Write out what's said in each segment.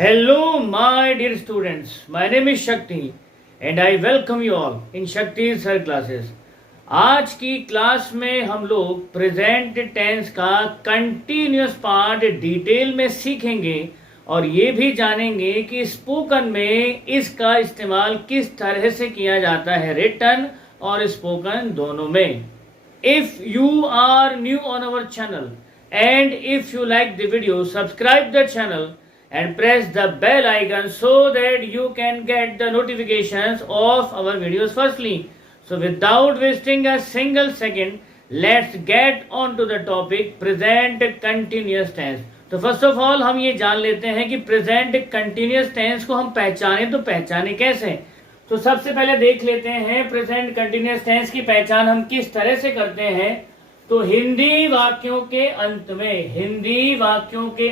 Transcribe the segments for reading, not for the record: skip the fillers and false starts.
Hello, my dear students. My name is Shakti and I welcome you all in Shakti's Sir classes. आज की class में हम लोग present tense का continuous part detail में सीखेंगे और ये भी जानेंगे कि स्पोकन में इसका इस्तेमाल किस तरह से किया जाता है, रिटन और स्पोकन दोनों में. If you are new on our channel and if you like the video, subscribe the channel and press the bell icon so that you can get the notifications of our videos firstly. So without wasting a single second, let's get on to the topic present continuous tense. तो first of all हम ये जान लेते हैं कि present continuous tense को हम पहचाने कैसे. तो सबसे पहले देख लेते हैं प्रेजेंट कंटिन्यूस टेंस की पहचान हम किस तरह से करते हैं. तो हिंदी वाक्यों के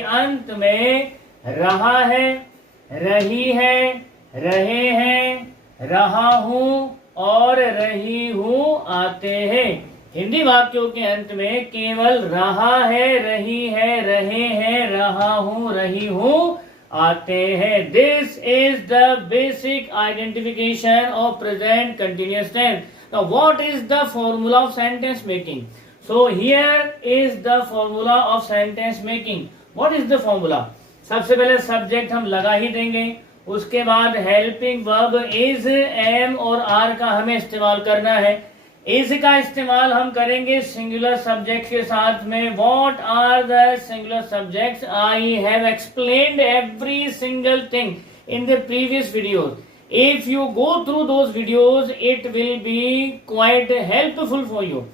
अंत में रहा है, रही है, रहे हैं, रहा हूं और रही हूं आते हैं. हिंदी वाक्यों के अंत में केवल रहा है, रही है, रहे हैं, रहा हूं, रही हूं आते हैं. This is the basic identification of present continuous tense. Now what is the formula of sentence making? So here is the formula of sentence making. What is the formula? सबसे पहले सब्जेक्ट हम लगा ही देंगे, उसके बाद हेल्पिंग वर्ब इज, एम और are का हमें इस्तेमाल करना है. इज का इस्तेमाल हम करेंगे सिंगुलर सब्जेक्ट के साथ में. What are the singular subjects? I have explained every single thing in the previous videos. If you go through those videos it will be quite helpful for you.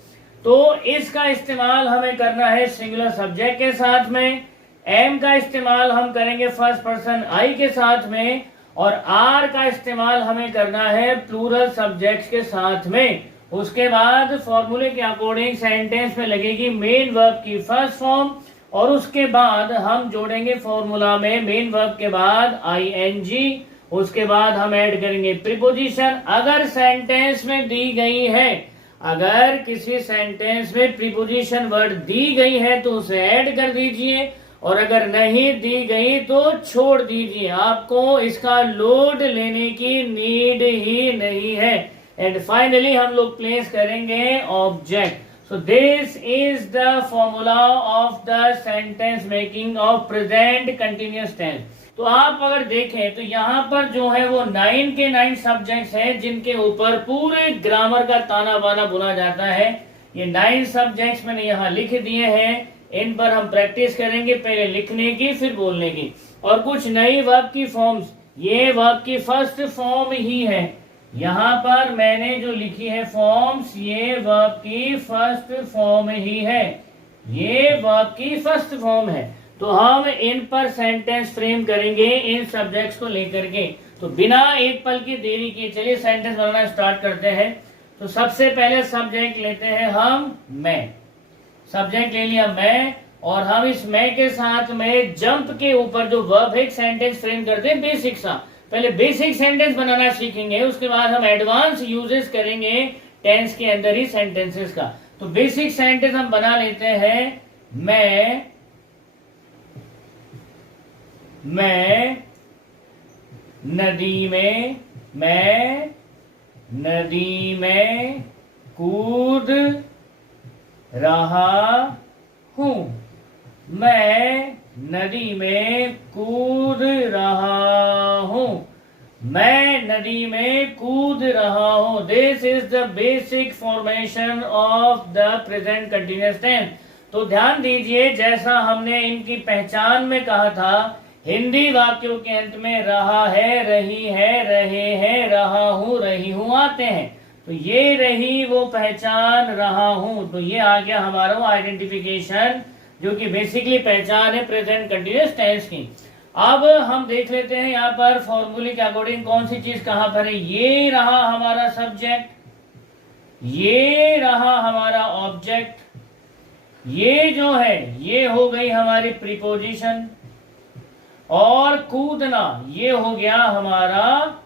तो इसका इस्तेमाल हमें करना है सिंगुलर सब्जेक्ट के साथ में. एम का इस्तेमाल हम करेंगे फर्स्ट पर्सन आई के साथ में और आर का इस्तेमाल हमें करना है प्लूरल सब्जेक्ट्स के साथ में. उसके बाद फॉर्मूले के अकॉर्डिंग सेंटेंस में लगेगी मेन वर्ब की फर्स्ट फॉर्म और उसके बाद हम जोड़ेंगे फॉर्मूला में मेन वर्ब के बाद आईएनजी. उसके बाद हम ऐड करेंगे प्रीपोजिशन. अगर सेंटेंस में दी गई है, अगर किसी सेंटेंस में प्रीपोजिशन वर्ड दी गई है तो उसे ऐड कर दीजिए और अगर नहीं दी गई तो छोड़ दीजिए. आपको इसका लोड लेने की नीड ही नहीं है. एंड फाइनली हम लोग प्लेस करेंगे object. So this is the formula of the sentence making of present continuous tense. तो आप अगर देखें तो यहाँ पर जो है वो 9 के 9 सब्जेक्ट्स हैं जिनके ऊपर पूरे ग्रामर का ताना बाना बुना जाता है. ये 9 सब्जेक्ट्स मैंने यहाँ लिख दिए हैं. इन पर हम प्रैक्टिस करेंगे, पहले लिखने की फिर बोलने की. और कुछ नई वर्ब की फॉर्म्स, ये वर्ब की फर्स्ट फॉर्म ही है. यहाँ पर मैंने जो लिखी है फॉर्म्स, ये वर्ब की फर्स्ट फॉर्म ही है. ये वर्ब की फर्स्ट फॉर्म है. तो हम इन पर सेंटेंस फ्रेम करेंगे इन सब्जेक्ट्स को लेकर के. तो बिना एक पल की देरी किए चलिए सेंटेंस बनाना स्टार्ट करते हैं. तो सबसे पहले सब्जेक्ट लेते हैं हम मैं. सब्जेक्ट ले लिया मैं और हम इस मैं के साथ में जंप के ऊपर जो वर्ब है एक सेंटेंस फ्रेम करते हैं बेसिक सा. पहले बेसिक सेंटेंस बनाना सीखेंगे, उसके बाद हम एडवांस यूजेस करेंगे टेंस के अंदर ही सेंटेंसेस का. तो बेसिक सेंटेंस हम बना लेते हैं. मैं नदी में कूद रहा हूं. मैं नदी में कूद रहा हूं. मैं नदी में कूद रहा हूं. This is the basic formation of the present continuous tense. तो ध्यान दीजिए, जैसा हमने इनकी पहचान में कहा था, हिंदी वाक्यों के अंत में रहा है, रही है, रहे हैं, रहा हूं, रही हूं आते हैं. तो ये रही वो पहचान, रहा हूं. तो ये आ गया हमारा वो आइडेंटिफिकेशन जो कि बेसिकली पहचान है प्रेजेंट कंटिन्यूअस टेंस की. अब हम देख लेते हैं यहाँ पर फॉर्मूले के अकॉर्डिंग कौन सी चीज कहां पर है. ये रहा हमारा सब्जेक्ट, ये रहा हमारा ऑब्जेक्ट, ये जो है ये हो गई हमारी प्रीपोजिशन और कूदना ये हो गया हमारा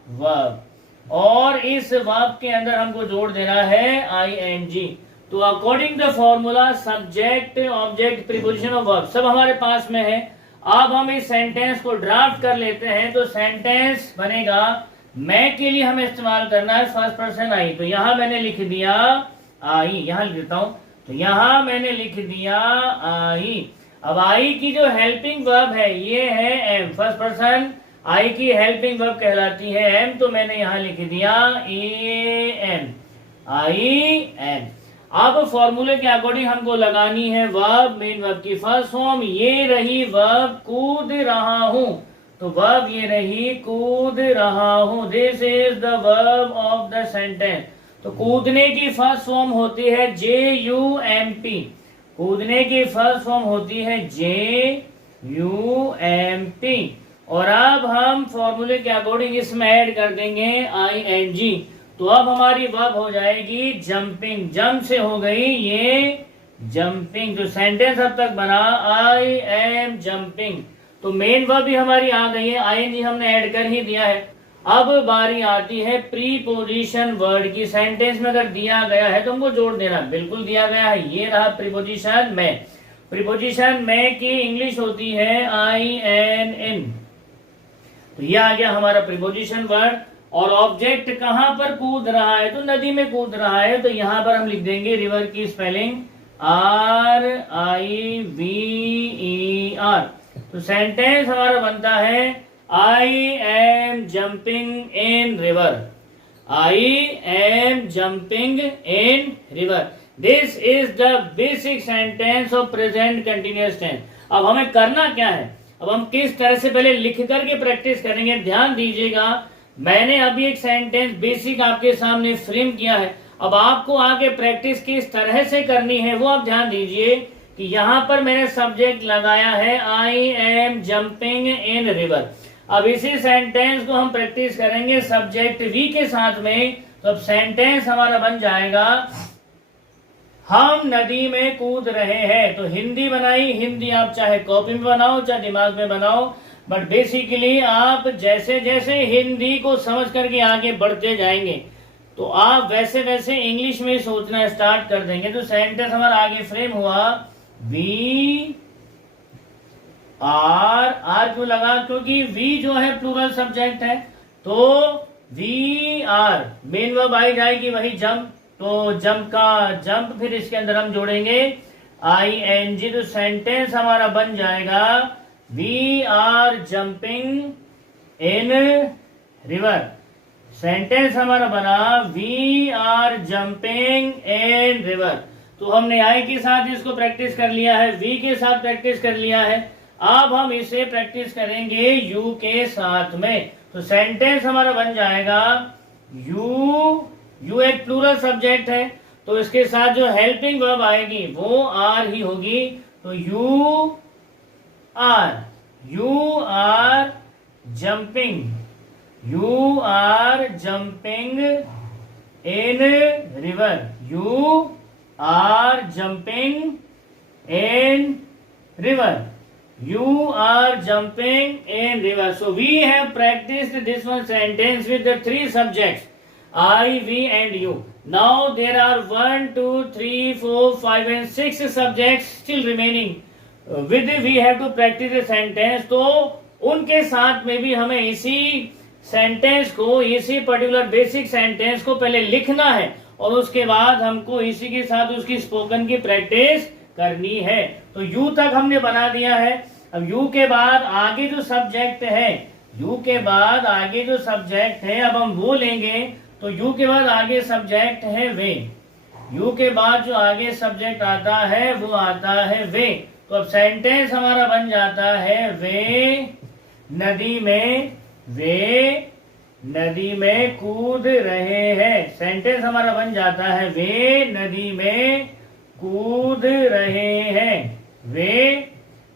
वर्ब. और इस वर्ब के अंदर हमको जोड़ देना है आईएनजी. तो according the formula subject object preposition और वर्ब सब हमारे पास में है. अब हम इस सेंटेंस को ड्राफ्ट कर लेते हैं। तो सेंटेंस बनेगा, मैं के लिए हमें इस्तेमाल करना है फर्स्ट पर्सन आई। तो यहां मैंने लिख दिया आई, यहां लिख देता हूं। तो यहां मैंने लिख दिया आई। अब आई की जो हेल्पिंग वर्ब है ये है एम। फर्स्ट पर्सन आई की हेल्पिंग वर्ब कहलाती है एम। तो मैंने यहां लिख दिया ए एम, आई एम। अब फॉर्मूले के अकॉर्डिंग हमको लगानी है वर्ब, मेन वर्ब की फर्स्ट फॉर्म। ये रही वर्ब कूद रहा हूं, तो वर्ब ये रही कूद रहा हूं। This is the verb of the sentence. तो कूदने की फर्स्ट फॉर्म होती है JUMP। कूदने की फर्स्ट फॉर्म होती है JUMP। और अब हम फॉर्मूले के अकॉर्डिंग इसमें ऐड कर देंगे ING। तो अब हमारी वर्ब हो जाएगी जंपिंग। जंप से हो गई ये जंपिंग। जो सेंटेंस अब तक बना आई एम जंपिंग। तो मेन वर्ब भी हमारी आ गई है, ING हमने ऐड कर ही दिया है। अब बारी आती है प्रीपोजिशन वर्ड की। सेंटेंस में अगर दिया गया है तो हमको जोड़ देना। बिल्कुल दिया गया है, ये रहा प्रीपोजिशन में। प्रीपोजिशन में की इंग्लिश होती है INN। तो ये आ गया हमारा प्रीपोजिशन वर्ड। और ऑब्जेक्ट कहां पर कूद रहा है, तो नदी में कूद रहा है। तो यहां पर हम लिख देंगे रिवर की स्पेलिंग RIVER। तो सेंटेंस हमारा बनता है I am jumping in river. I am jumping in river. This is the basic sentence of present continuous tense. अब हमें करना क्या है, अब हम किस तरह से पहले लिख करके प्रैक्टिस करेंगे। ध्यान दीजिएगा, मैंने अभी एक सेंटेंस बेसिक आपके सामने फ्रेम किया है। अब आपको आगे प्रैक्टिस किस तरह से करनी है वो आप ध्यान दीजिए कि यहां पर मैंने सब्जेक्ट लगाया है I am jumping in river. अब इसी सेंटेंस को हम प्रैक्टिस करेंगे सब्जेक्ट वी के साथ में। तो अब सेंटेंस हमारा बन जाएगा हम नदी में कूद रहे हैं। तो हिंदी बनाई, हिंदी आप चाहे कॉपी में बनाओ चाहे दिमाग में बनाओ, बट बेसिकली आप जैसे जैसे हिंदी को समझ करके आगे बढ़ते जाएंगे तो आप वैसे वैसे इंग्लिश में सोचना स्टार्ट कर देंगे। तो सेंटेंस हमारा आगे फ्रेम हुआ वी आर क्यों लगा, क्योंकि वी जो है प्लूरल सब्जेक्ट है। तो वी आर मेन वर्ब आई जाएगी वही जंप। तो जंप का जंप, फिर इसके अंदर हम जोड़ेंगे ING। तो सेंटेंस हमारा बन जाएगा we are jumping in river. Sentence हमारा बना we are jumping in river. तो हमने आई के साथ इसको प्रैक्टिस कर लिया है, वी के साथ प्रैक्टिस कर लिया है। अब हम इसे प्रैक्टिस करेंगे यू के साथ में। तो सेंटेंस हमारा बन जाएगा यू एक प्लूरल सब्जेक्ट है, तो इसके साथ जो हेल्पिंग वर्ब आएगी वो आर ही होगी। तो you are jumping, you are jumping in river, you are jumping in river, you are jumping in river. So we have practiced this one sentence with the three subjects I, we and you. Now there are 1, 2, 3, 4, 5 and 6 subjects still remaining. With we have to practice the sentence. तो उनके साथ में भी हमें इसी sentence को, इसी particular basic sentence को पहले लिखना है और उसके बाद हमको इसी के साथ उसकी स्पोकन की प्रैक्टिस करनी है। तो यू तक हमने बना दिया है। अब यू के बाद आगे जो सब्जेक्ट है, यू के बाद आगे जो सब्जेक्ट है अब हम वो लेंगे। तो यू के बाद आगे सब्जेक्ट है वे, यू के बाद जो आगे सब्जेक्ट आता है वो आता है वे। तो अब सेंटेंस हमारा बन जाता है वे नदी में कूद रहे हैं। सेंटेंस हमारा बन जाता है वे नदी में कूद रहे हैं, वे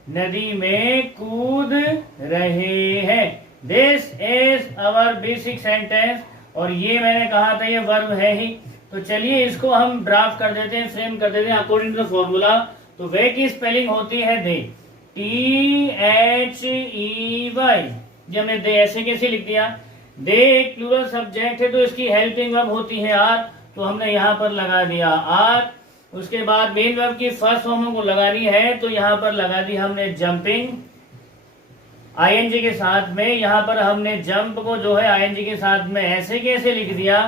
नदी में कूद रहे हैं। This is our basic sentence. और ये मैंने कहा था ये वर्ब है ही। तो चलिए इसको हम ड्राफ्ट कर देते हैं, फ्रेम कर देते हैं अकॉर्डिंग टू द फॉर्मूला। तो वे की स्पेलिंग होती है दे, THEY। जब हमने दे ऐसे कैसे लिख दिया, दे एक प्लूरल सब्जेक्ट है तो इसकी हेल्पिंग वर्ब होती है आर। तो हमने यहाँ पर लगा दिया आर। उसके बाद मेन वर्ब की फर्स्ट फॉर्म को लगानी है तो यहाँ पर लगा दी हमने जंपिंग। आईएनजी के साथ में। यहाँ पर हमने जंप को जो है आईएनजी के साथ में ऐसे कैसे लिख दिया,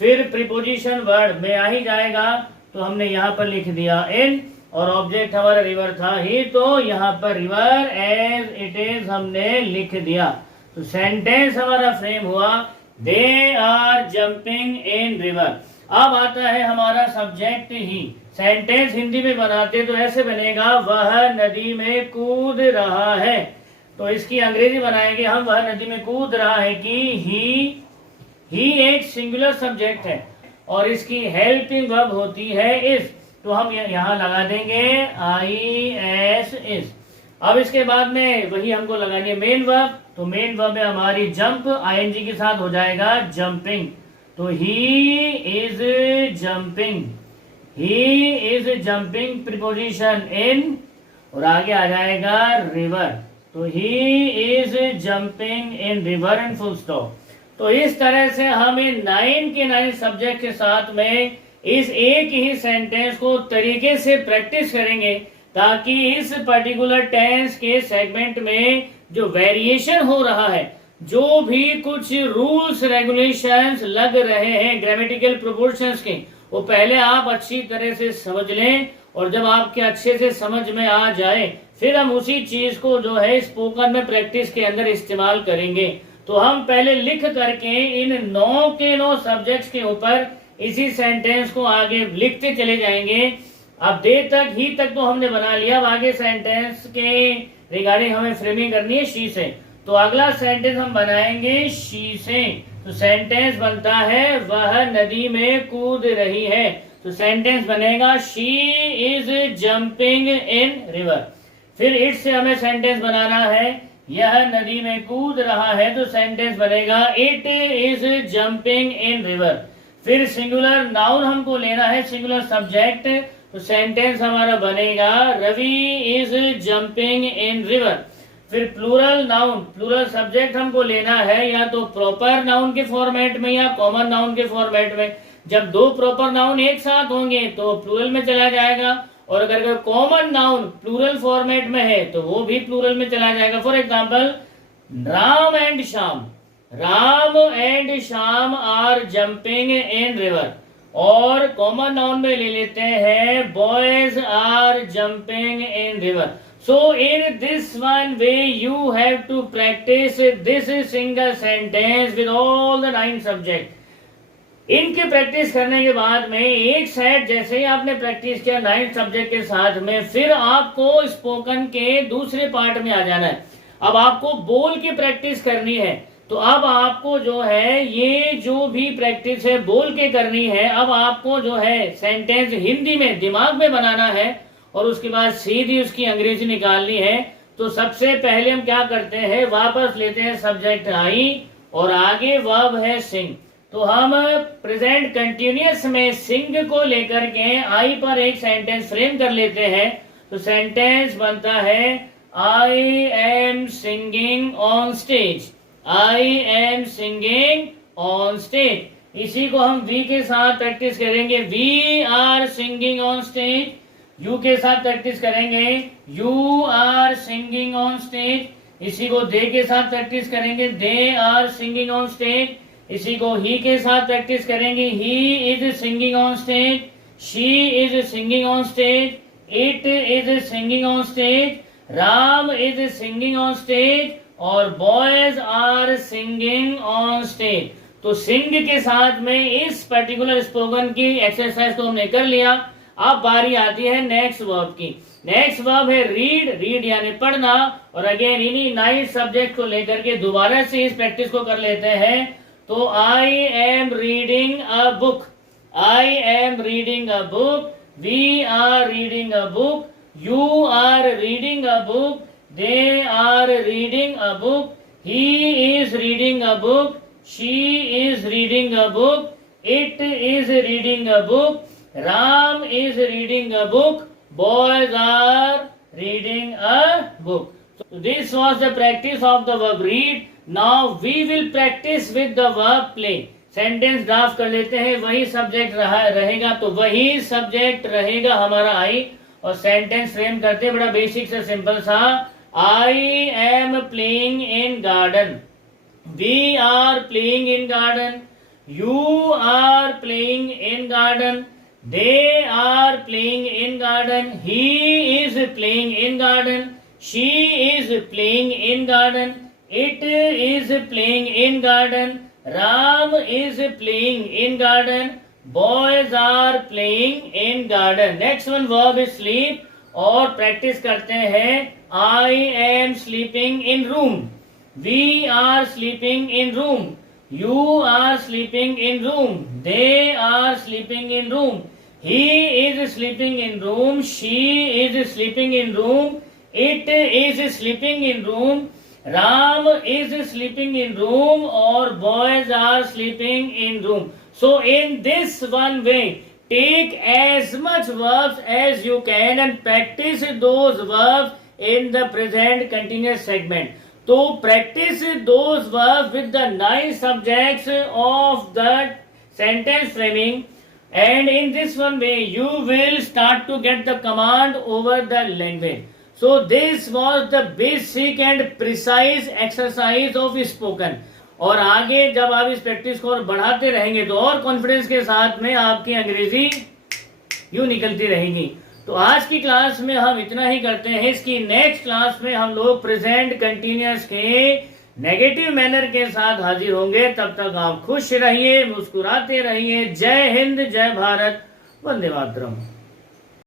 फिर प्रीपोजिशन वर्ड में आ ही जाएगा, तो हमने यहाँ पर लिख दिया इन, और ऑब्जेक्ट हमारा रिवर था ही, तो यहाँ पर रिवर एज इट इज हमने लिख दिया। तो सेंटेंस हमारा फ्रेम हुआ they are jumping in river. अब आता है हमारा सब्जेक्ट ही। सेंटेंस हिंदी में बनाते तो ऐसे बनेगा वह नदी में कूद रहा है। तो इसकी अंग्रेजी बनाएंगे हम, वह नदी में कूद रहा है कि ही एक सिंगुलर सब्जेक्ट है और इसकी हेल्पिंग वर्ब होती है इज। तो हम यहाँ लगा देंगे IS इज। अब इसके बाद में वही हमको लगानी है मेन वर्ब। तो मेन वर्ब में हमारी जंप ING के साथ हो जाएगा जंपिंग। तो he is jumping, he is jumping preposition in, और आगे आ जाएगा रिवर। तो he is jumping in river and full stop. तो इस तरह से हम इन 9 के 9 सब्जेक्ट के साथ में इस एक ही सेंटेंस को तरीके से प्रैक्टिस करेंगे, ताकि इस पर्टिकुलर टेंस के सेगमेंट में जो वेरिएशन हो रहा है, जो भी कुछ रूल्स रेगुलेशंस लग रहे हैं ग्रामेटिकल प्रोपोर्शंस के, वो पहले आप अच्छी तरह से समझ लें, और जब आपके अच्छे से समझ में आ जाए फिर हम उसी चीज को जो है स्पोकन में प्रैक्टिस के अंदर इस्तेमाल करेंगे। तो हम पहले लिख करके इन 9 के 9 सब्जेक्ट्स के ऊपर इसी सेंटेंस को आगे लिखते चले जाएंगे। अब दे तक ही तक तो हमने बना लिया, अब आगे सेंटेंस के रिगार्डिंग हमें फ्रेमिंग करनी है शी से। तो अगला सेंटेंस हम बनाएंगे शी से। तो सेंटेंस बनता है वह नदी में कूद रही है। तो सेंटेंस बनेगा she is jumping in river. फिर इट से हमें सेंटेंस बनाना है यह नदी में कूद रहा है। तो सेंटेंस बनेगा it is jumping in river. फिर सिंगुलर नाउन हमको लेना है, सिंगुलर सब्जेक्ट। तो सेंटेंस हमारा बनेगा Ravi is jumping in river. फिर प्लूरल नाउन, प्लूरल सब्जेक्ट हमको लेना है या तो प्रॉपर नाउन के फॉर्मेट में या कॉमन नाउन के फॉर्मेट में। जब 2 प्रॉपर नाउन एक साथ होंगे तो प्लूरल में चला जाएगा, और अगर कॉमन नाउन प्लूरल फॉर्मेट में है तो वो भी प्लूरल में चला जाएगा। For example Ram and Shyam, Ram and Shyam are jumping in river. और कॉमन नाउन में ले लेते हैं boys are jumping in river. So in this one way you have to practice this single sentence with all the 9 subject. इनके practice करने के बाद में एक सेट जैसे ही आपने प्रैक्टिस किया 9 सब्जेक्ट के साथ में, फिर आपको स्पोकन के दूसरे पार्ट में आ जाना है। अब आपको बोल की प्रैक्टिस करनी है। तो अब आपको जो है ये जो भी प्रैक्टिस है बोल के करनी है। अब आपको जो है सेंटेंस हिंदी में दिमाग में बनाना है और उसके बाद सीधी उसकी अंग्रेजी निकालनी है। तो सबसे पहले हम क्या करते हैं, वापस लेते हैं सब्जेक्ट आई और आगे वर्ब है सिंग। तो हम प्रेजेंट कंटिन्यूअस में सिंग को लेकर के आई पर एक सेंटेंस फ्रेम कर लेते हैं। तो सेंटेंस बनता है I am singing on stage, I am singing on stage. इसी को हम वी के साथ प्रैक्टिस करेंगे, we are singing on stage. You के साथ प्रैक्टिस करेंगे, you are singing on stage. इसी को दे के साथ प्रैक्टिस करेंगे, they are singing on stage. इसी को ही के साथ प्रैक्टिस करेंगे, he is singing on stage, she is singing on stage, it is singing on stage, Ram is singing on stage और boys are singing on stage. तो sing के साथ में इस पर्टिकुलर स्पोकन की एक्सरसाइज को हमने कर लिया। अब बारी आती है नेक्स्ट वर्ब की। नेक्स्ट वर्ब है रीड, रीड यानी पढ़ना। और अगेन इन्हीं 9 सब्जेक्ट को लेकर के दोबारा से इस प्रैक्टिस को कर लेते हैं। तो I am reading a book, I am reading a book, we are reading a book, you are reading a book, they are reading a book, he is reading a book, she is reading a book, it is reading a book, Ram is reading a book, boys are reading a book. So this was the practice of the verb read. Now we will practice with the verb play. Sentence draft कर लेते हैं, वही subject रहेगा तो वही subject रहेगा हमारा आई, और सेंटेंस फ्रेम करते बड़ा बेसिक से सिंपल सा I am playing in garden. We are playing in garden. You are playing in garden. They are playing in garden. He is playing in garden. She is playing in garden. It is playing in garden. Ram is playing in garden. Boys are playing in garden. Next one verb is sleep. और practice करते हैं. I am sleeping in room. We are sleeping in room. You are sleeping in room. They are sleeping in room. He is sleeping in room. She is sleeping in room. It is sleeping in room. Ram is sleeping in room. Or boys are sleeping in room. So in this one way, take as much verbs as you can and practice those verbs in the present continuous segment. तो practice those verbs with the 9 subjects of the sentence framing, and in this one way you will start to get the command over the language. So this was the basic and precise exercise of spoken. और आगे जब आप इस practice को और बढ़ाते रहेंगे तो और कॉन्फिडेंस के साथ में आपकी अंग्रेजी यूं निकलती रहेगी. तो आज की क्लास में हम इतना ही करते हैं. इसकी नेक्स्ट क्लास में हम लोग प्रेजेंट कंटिन्यूअस के नेगेटिव मैनर के साथ हाजिर होंगे. तब तक आप खुश रहिए, मुस्कुराते रहिए. जय हिंद, जय भारत, वंदे मातरम.